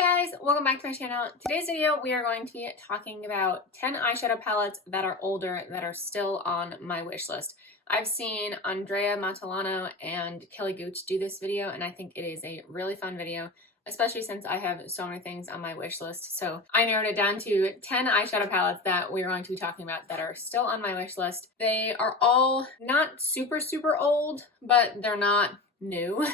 Hey guys, welcome back to my channel. Today's video we are going to be talking about 10 eyeshadow palettes that are older that are still on my wish list. I've seen Andrea Matilllano and Kelly GOOCH do this video and I think it is a really fun video, especially since I have so many things on my wish list. So I narrowed it down to 10 eyeshadow palettes that we're going to be talking about that are still on my wish list. They are all not super old, but they're not new.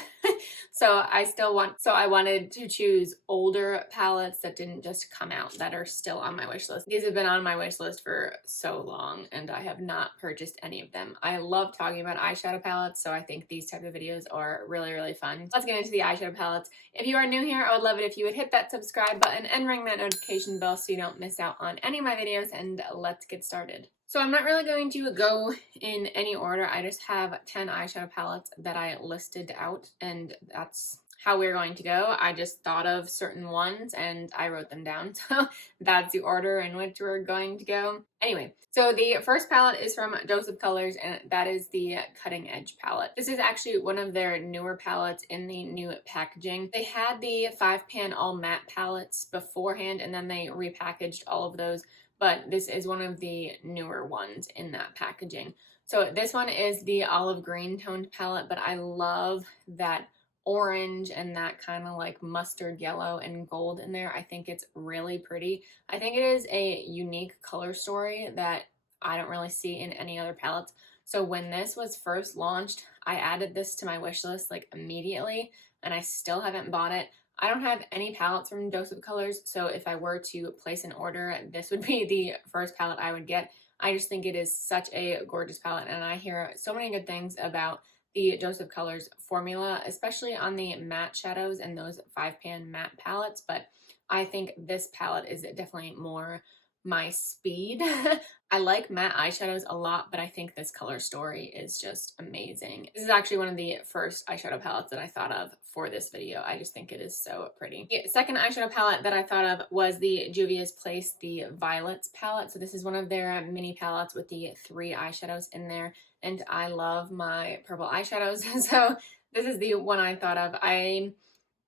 I wanted to choose older palettes that didn't just come out that are still on my wish list. These have been on my wish list for so long and I have not purchased any of them. I love talking about eyeshadow palettes, so I think these type of videos are really fun. Let's get into the eyeshadow palettes. If you are new here, I would love it if you would hit that subscribe button and ring that notification bell so you don't miss out on any of my videos, and let's get started. So I'm not really going to go in any order. I just have 10 eyeshadow palettes that I listed out, and that's how we're going to go. I just thought of certain ones and I wrote them down. So that's the order in which we're going to go. Anyway, so the first palette is from Dose of Colors, and that is the Cutting Edge palette. This is actually one of their newer palettes in the new packaging. They had the 5-pan all matte palettes beforehand and then they repackaged all of those, but this is one of the newer ones in that packaging. So this one is the olive green toned palette, but I love that orange and that kind of like mustard yellow and gold in there. I think it's really pretty. I think it is a unique color story that I don't really see in any other palettes. So when this was first launched, I added this to my wish list like immediately, and I still haven't bought it. I don't have any palettes from Dose of Colors, so if I were to place an order, this would be the first palette I would get. I just think it is such a gorgeous palette, and I hear so many good things about the Dose of Colors formula, especially on the matte shadows and those 5-pan matte palettes, but I think this palette is definitely more my speed. I like matte eyeshadows a lot, but I think this color story is just amazing. This is actually one of the first eyeshadow palettes that I thought of for this video. I just think it is so pretty. The second eyeshadow palette that I thought of was the Juvia's Place, the Violets palette. So this is one of their mini palettes with the 3 eyeshadows in there, and I love my purple eyeshadows. So this is the one I thought of. I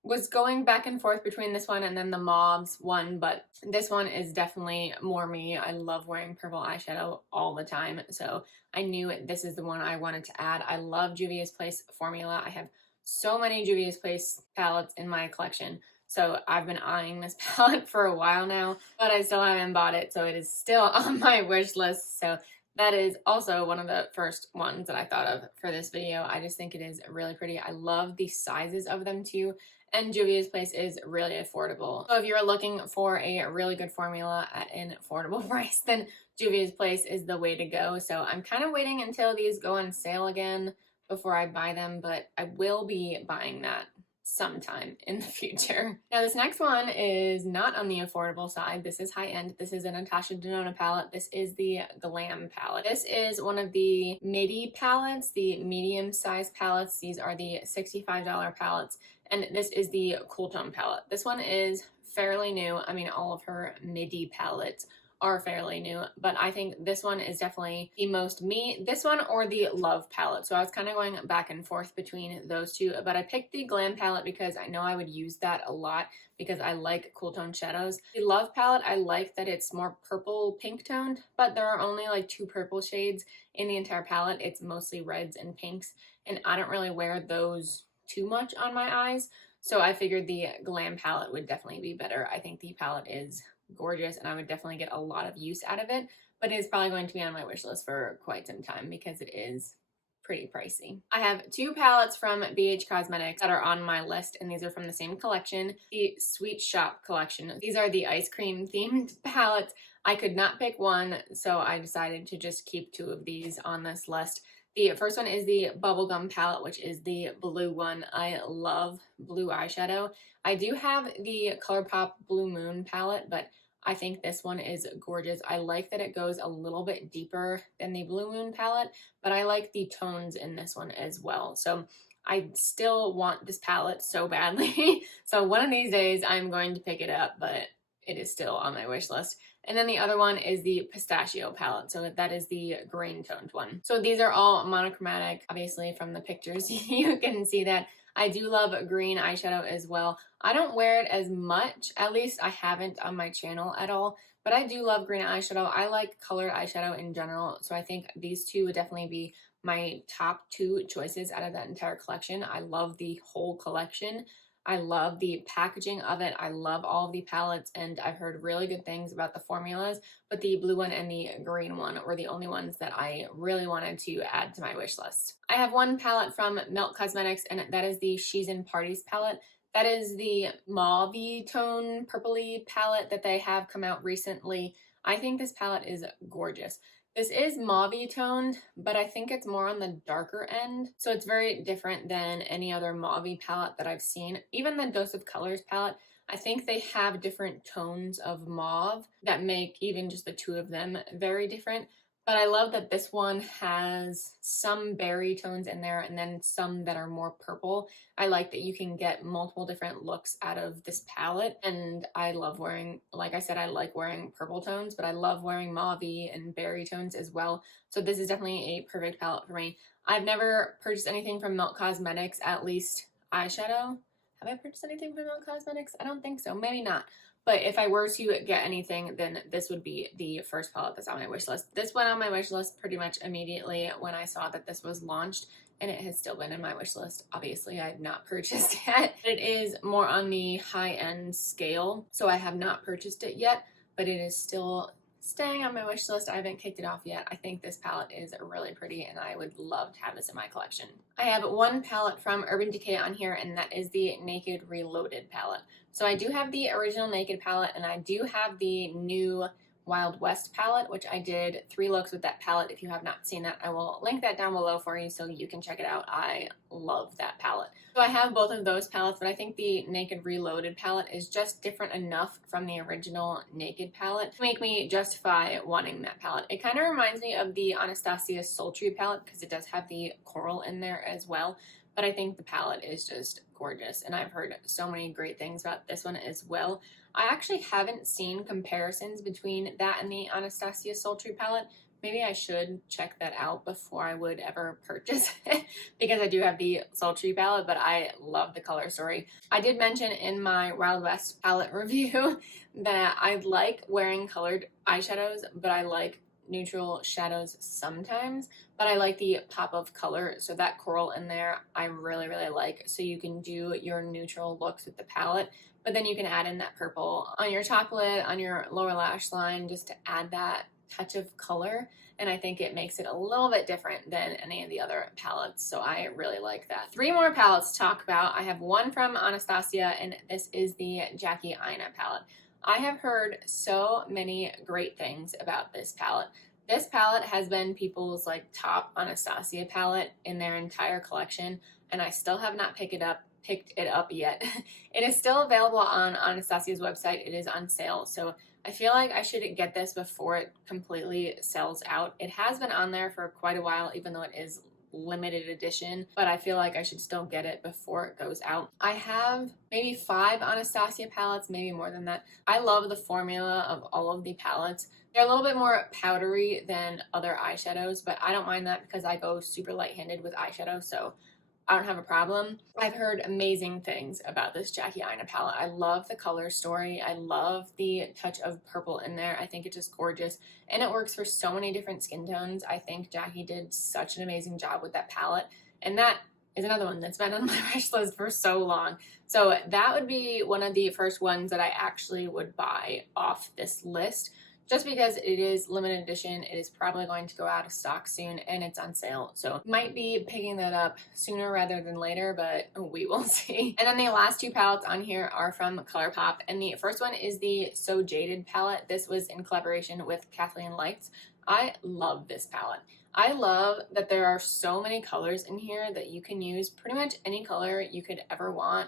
was going back and forth between this one and then the Mauves one, but this one is definitely more me. I love wearing purple eyeshadow all the time, so I knew this is the one I wanted to add. I love Juvia's Place formula. I have so many Juvia's Place palettes in my collection, so I've been eyeing this palette for a while now, but I still haven't bought it, so it is still on my wish list. So that is also one of the first ones that I thought of for this video. I just think it is really pretty. I love the sizes of them too. And Juvia's Place is really affordable. So if you're looking for a really good formula at an affordable price, then Juvia's Place is the way to go. So I'm kind of waiting until these go on sale again before I buy them, but I will be buying that sometime in the future. Now this next one is not on the affordable side. This is high-end. This is a Natasha Denona palette. This is the Glam palette. This is one of the midi palettes, the medium size palettes. These are the $65 palettes, and this is the Cool Tone palette. This one is fairly new. I mean, all of her midi palettes are fairly new, but I think this one is definitely the most me. This one or the Love palette. So I was kind of going back and forth between those two, but I picked the Glam palette because I know I would use that a lot because I like cool tone shadows. The Love palette, I like that it's more purple pink toned, but there are only like 2 purple shades in the entire palette. It's mostly reds and pinks, and I don't really wear those too much on my eyes. So I figured the Glam palette would definitely be better. I think the palette is gorgeous and I would definitely get a lot of use out of it, but it is probably going to be on my wish list for quite some time because it is pretty pricey. I have 2 palettes from BH Cosmetics that are on my list, and these are from the same collection, the Sweet Shop collection. These are the ice cream themed palettes. I could not pick one, so I decided to just keep 2 of these on this list. The first one is the Bubblegum palette, which is the blue one. I love blue eyeshadow. I do have the ColourPop Blue Moon palette, but I think this one is gorgeous. I like that it goes a little bit deeper than the Blue Moon palette, but I like the tones in this one as well. So I still want this palette so badly. So one of these days I'm going to pick it up, but it is still on my wish list. And then the other one is the Pistachio palette. So that is the green toned one. So these are all monochromatic. Obviously from the pictures you can see that. I do love green eyeshadow as well. I don't wear it as much, at least I haven't on my channel at all, but I do love green eyeshadow. I like colored eyeshadow in general, so I think these two would definitely be my top 2 choices out of that entire collection. I love the whole collection. I love the packaging of it. I love all of the palettes, and I've heard really good things about the formulas, but the blue one and the green one were the only ones that I really wanted to add to my wish list. I have one palette from Milk Cosmetics, and that is the She's in Parties palette. That is the mauve tone purpley palette that they have come out recently. I think this palette is gorgeous. This is mauve toned, but I think it's more on the darker end. So it's very different than any other mauve palette that I've seen. Even the Dose of Colors palette, I think they have different tones of mauve that make even just the two of them very different. But I love that this one has some berry tones in there and then some that are more purple. I like that you can get multiple different looks out of this palette. And I love wearing, like I said, I like wearing purple tones, but I love wearing mauve and berry tones as well. So this is definitely a perfect palette for me. I've never purchased anything from Milk Cosmetics, at least eyeshadow. Have I purchased anything from Milk Cosmetics? I don't think so. Maybe not. But if I were to get anything, then this would be the first palette that's on my wish list. This went on my wish list pretty much immediately when I saw that this was launched, and it has still been in my wish list. Obviously, I have not purchased yet. It is more on the high-end scale, so I have not purchased it yet, but it is still staying on my wish list. I haven't kicked it off yet. I think this palette is really pretty, and I would love to have this in my collection. I have one palette from Urban Decay on here, and that is the Naked Reloaded palette. So I do have the original Naked palette, and I do have the new Wild West palette, which I did 3 looks with that palette. If you have not seen that, I will link that down below for you so you can check it out. I love that palette. So I have both of those palettes, but I think the Naked Reloaded palette is just different enough from the original Naked palette to make me justify wanting that palette. It kind of reminds me of the Anastasia Sultry palette because it does have the coral in there as well. But I think the palette is just gorgeous, and I've heard so many great things about this one as well. I actually haven't seen comparisons between that and the Anastasia Sultry palette. Maybe I should check that out before I would ever purchase it because I do have the Sultry palette, but I love the color story. I did mention in my Wild West palette review that I like wearing colored eyeshadows, but I like neutral shadows sometimes, but I like the pop of color. So that coral in there, I really, really like. So you can do your neutral looks with the palette, but then you can add in that purple on your top lid, on your lower lash line, just to add that touch of color. And I think it makes it a little bit different than any of the other palettes. So I really like that. 3 more palettes to talk about. I have one from Anastasia, and this is the Jackie Aina palette. I have heard so many great things about this palette. This palette has been people's top Anastasia palette in their entire collection, and I still have not picked it up yet. It is still available on Anastasia's website. It is on sale, so I feel like I should get this before it completely sells out. It has been on there for quite a while, even though it is limited edition, but I feel like I should still get it before it goes out. I have maybe 5 Anastasia palettes, maybe more than that. I love the formula of all of the palettes. They're a little bit more powdery than other eyeshadows, but I don't mind that because I go super light-handed with eyeshadow, so I don't have a problem. I've heard amazing things about this Jackie Aina palette. I love the color story. I love the touch of purple in there. I think it's just gorgeous, and it works for so many different skin tones. I think Jackie did such an amazing job with that palette, and that is another one that's been on my wish list for so long. So that would be one of the first ones that I actually would buy off this list. Just because it is limited edition, it is probably going to go out of stock soon, and it's on sale. So might be picking that up sooner rather than later, but we will see. And then the last 2 palettes on here are from ColourPop, and the first one is the So Jaded palette. This was in collaboration with Kathleen Lights. I love this palette. I love that there are so many colors in here that you can use. Pretty much any color you could ever want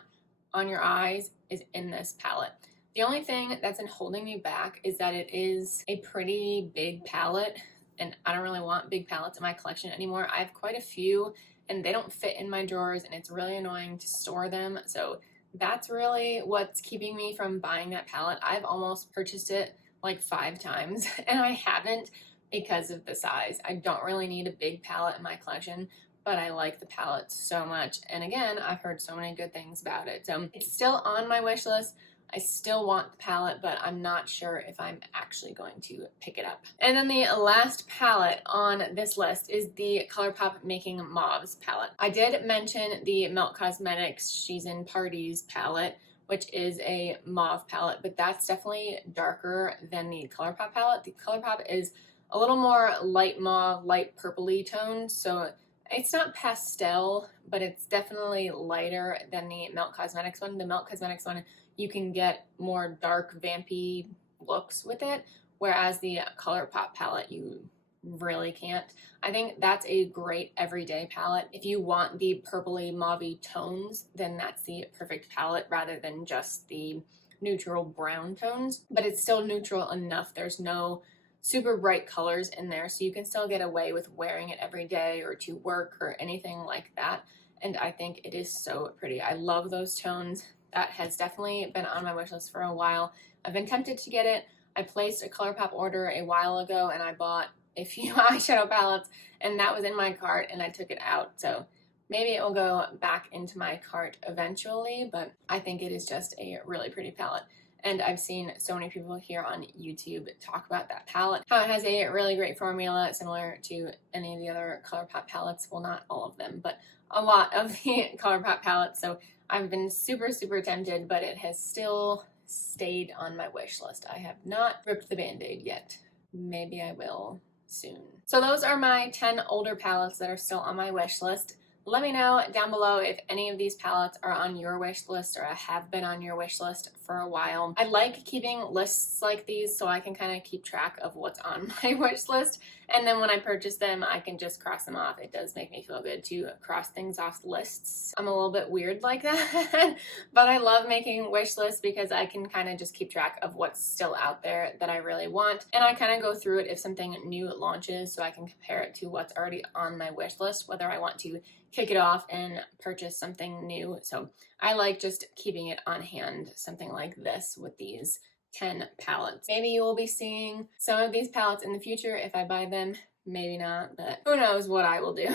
on your eyes is in this palette. The only thing that's been holding me back is that it is a pretty big palette, and I don't really want big palettes in my collection anymore. I have quite a few, and they don't fit in my drawers, and it's really annoying to store them. So that's really what's keeping me from buying that palette. I've almost purchased it like 5 times, and I haven't because of the size. I don't really need a big palette in my collection, but I like the palette so much. And again, I've heard so many good things about it. So it's still on my wish list. I still want the palette, but I'm not sure if I'm actually going to pick it up. And then the last palette on this list is the ColourPop Making Mauves palette. I did mention the Melt Cosmetics She's in Parties palette, which is a mauve palette, but that's definitely darker than the ColourPop palette. The ColourPop is a little more light mauve, light purpley tone, so it's not pastel, but it's definitely lighter than the Melt Cosmetics one. The Melt Cosmetics one, you can get more dark, vampy looks with it, whereas the ColourPop palette, you really can't. I think that's a great everyday palette. If you want the purpley, mauvey tones, then that's the perfect palette rather than just the neutral brown tones, but it's still neutral enough. There's no super bright colors in there, so you can still get away with wearing it every day or to work or anything like that. And I think it is so pretty. I love those tones. That has definitely been on my wish list for a while. I've been tempted to get it. I placed a ColourPop order a while ago and I bought a few eyeshadow palettes, and that was in my cart and I took it out. So maybe it will go back into my cart eventually, but I think it is just a really pretty palette. And I've seen so many people here on YouTube talk about that palette, how it has a really great formula similar to any of the other ColourPop palettes. Well, not all of them, but a lot of the ColourPop palettes. So I've been super, super tempted, but it has still stayed on my wish list. I have not ripped the band-aid yet. Maybe I will soon. So those are my 10 older palettes that are still on my wish list. Let me know down below if any of these palettes are on your wish list or have been on your wish list for a while. I like keeping lists like these so I can kind of keep track of what's on my wish list. And then when I purchase them, I can just cross them off. It does make me feel good to cross things off lists. I'm a little bit weird like that, but I love making wish lists because I can kind of just keep track of what's still out there that I really want. And I kind of go through it if something new launches so I can compare it to what's already on my wish list, whether I want to kick it off and purchase something new. So I like just keeping it on hand, something like this with these 10 palettes. Maybe you will be seeing some of these palettes in the future if I buy them. Maybe not, but who knows what I will do.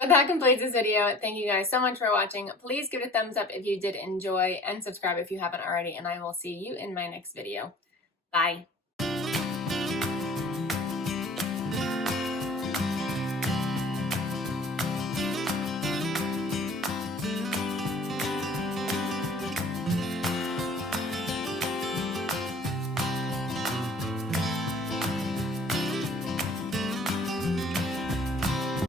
But that completes this video. Thank you guys so much for watching. Please give it a thumbs up if you did enjoy and subscribe if you haven't already, and I will see you in my next video. Bye.